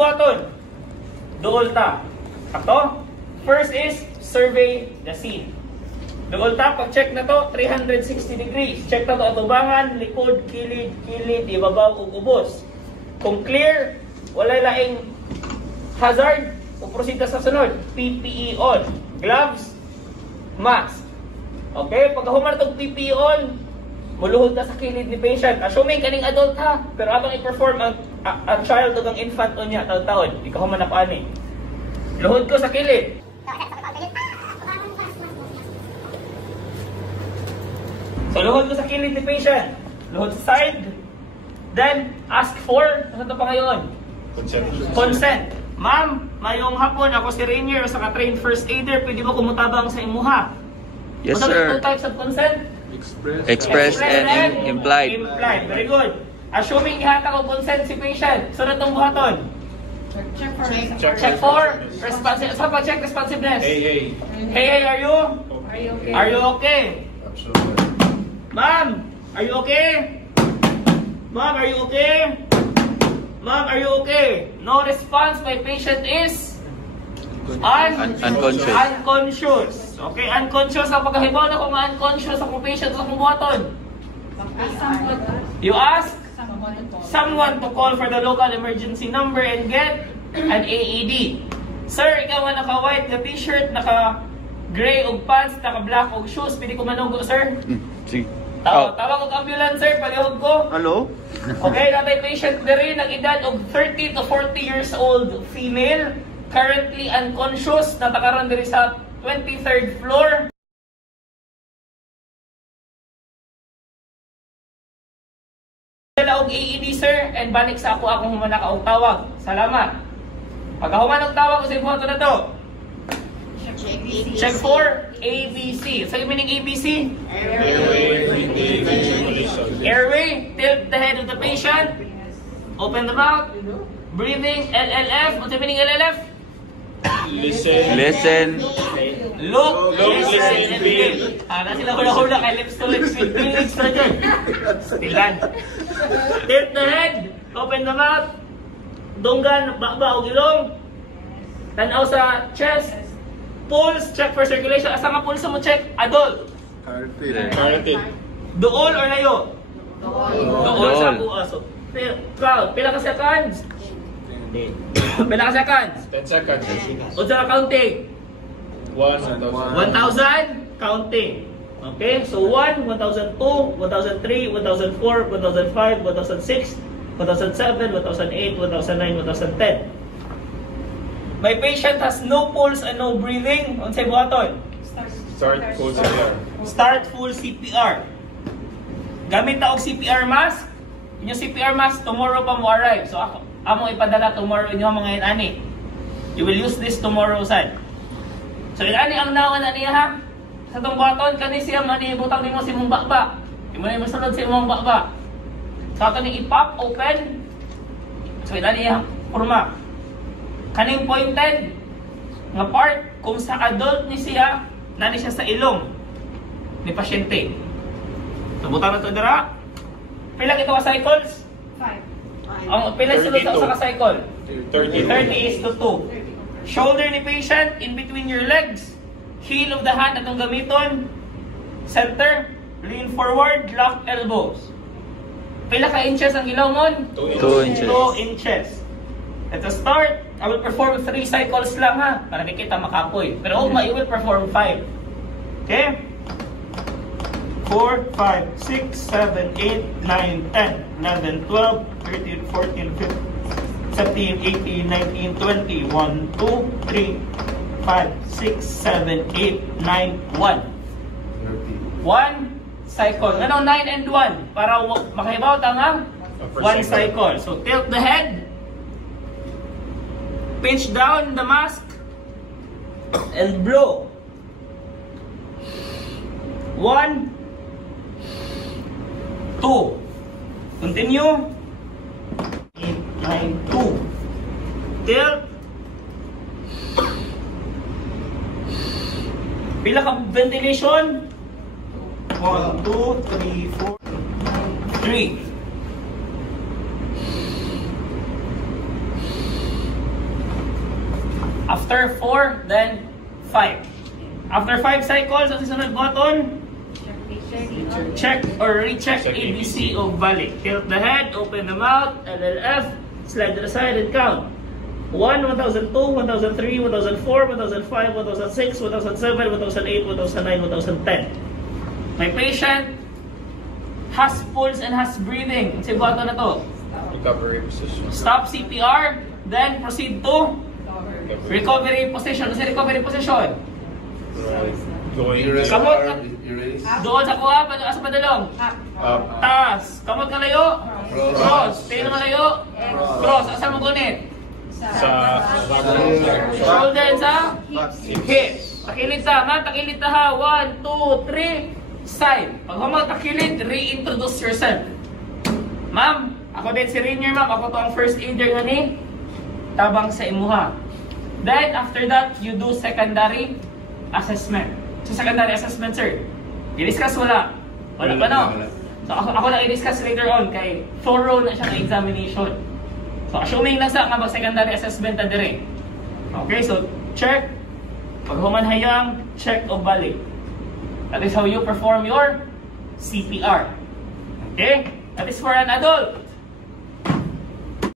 buhaton? Duol ta. Ato? First is survey the scene. Duol ta, pag-check na to, 360 degrees. Check na to atubangan, likod, kilid, ibabaw, ug ubos. Kung clear, wala laing hazard, uproceed sa sunod. PPE on. Gloves, mask. Okay, pag human itong PPE on, muluhod na sa kilid ni patient. Assuming kaning adult ha, pero atong i-perform ang child o ang infant o niya, taon-taon. Ikaw man na paani. Luhod ko sa kilid. So, luhod ko sa kilid ni patient. Luhod sa side. Then, ask for, ano ito pa ngayon? Consent. Ma'am, mayong hapon, ako si Rainier, sa ka-trained first aider, pwede ba kumutabang sa imuha? Yes, sir. Two types of consent? Express and implied. Implied. Very good. Assuming ihata ko consent si patient, sunod itong buhaton. Check for responsiveness. Saan pa check responsiveness? Hey, are you? Are you okay? Absolutely. Ma'am, are you okay? Ma'am, are you okay? Ma'am, are you okay? No response. My patient is unconscious. Unconscious. Okay, unconscious. Ang pagkahibaw na kung unconscious akong patient sa kong buhaton. You ask someone to call for the local emergency number and get an AED. Sir, ikaw nga naka-white na t-shirt, naka-gray og pants, naka-black og shoes. Pwede ko manugo, sir? Sige. Tawag og ambulance, sir. Palihog ko. Hello? Okay, natay patient na rin. Nag-edad og 30 to 40 years old female. Currently unconscious. Natakaran diri sa 23rd floor. Og AED, sir, and balik sa akong humana ka og tawag. Salamat. Pag human og tawag, usay mo na to. Check for ABC. So, yung meaning ABC? Airway. Tilt the head of the patient. Open the mouth. Breathing. LLF. What's the meaning LLF? Listen. Look, listen, and feel. Na sila hula-hula kay lips to lips. Feelings na dyan. Stilan. Tilt the head. Open the mouth. Dunggan, bakba o gilong. Tanaw sa chest. Pulse. Check for circulation. Asa nga pulse mo check? Adult. Carotid. Duol or layo? Duol sa buo. So, crowd. Pila ka seconds? Pila ka seconds? 10 seconds. Unsa na counting? 1,000. 1,000 counting. Okay? So 1, 1,002, 1,003, 1,004, 1,005, 1,006, 1,007, 1,008, 1,009, 1,010. My patient has no pulse and no breathing. Unsay buhaton? Start full CPR. Start full CPR. Gamit na og CPR mask. Yung CPR mask tomorrow pa mo arrive. So ako amo ipadala tomorrow inyo mga inani. You will use this tomorrow, sad. So inani ang nawan na niya ha. Sa tong buhaton kani siya mani butang nimo si mong bakba. Imo na masunod si mong bakba. So ato ni i-pop open. So inani niya forma. Kaning pointed nga part kung sa adult ni siya nani siya sa ilong ni pasyente. So butang na to dira. Pila kita ka cycles? 5. Ang pila sulod sa ka-cycle? 30 is to 2. Shoulder ni patient in between your legs. Heel of the hand atong gamiton. Center. Lean forward. Lock elbows. Pila ka inches ang ilaw mon? 2 inches. 2 inches. At the start, I will perform 3 cycles lang ha. Para di kita makapoy. Pero ugma, you will perform 5. Okay? 4, 5, 6, 7, 8, 9, 10, 11, 12, 13, 14, 15, 17, 18, 19, 20, 1, 2, 3, 5, 6, 7, 8, 9, 1. 1 cycle. Ano, 9 and 1? Para makahibaw tanga? 1 cycle. So, tilt the head. Pinch down the mask. And blow. 1, 2. Continue. 8, 9, 2. Tilt. Pila ka ventilation? 1, 2, 3, 4, 3. After 4, then 5. After 5 cycles, ang sunod button, check or recheck Check ABC of balik. Tilt the head, open the mouth, LLF, slide to the side and count. 1, 1002, 1003, 1004, 1005, 1006, 1007, 1008, 1009, 1010. My patient has pulse and has breathing. Ang button na to. Recovery position. Stop CPR, then proceed to recovery position. Ano recovery position? Right. Going Kamot ka. Doon sa kuha, sa padalong. up. Taas. Kamot ka layo. Cross. Tayo na layo. Cross. Asa mo gunit? Sa Shoulder sa hip. Takilid ta. Man, takilid ta ha. 1, 2, 3. Side. Pag humang takilid, reintroduce yourself. Ma'am, ako din si Rainier, ma'am. Ako to ang first aider nga ni tabang sa imuha. Then, after that, you do secondary assessment. So, secondary assessment, sir. I-discuss wala. Wala pa, no? So, ako na i-discuss later on kay thorough na siya na examination. So, assuming nasa nga mag-secondary assessment na dire. Okay, so, check. Pag humanhayang, check o balik. That is how you perform your CPR. Okay? That is for an adult.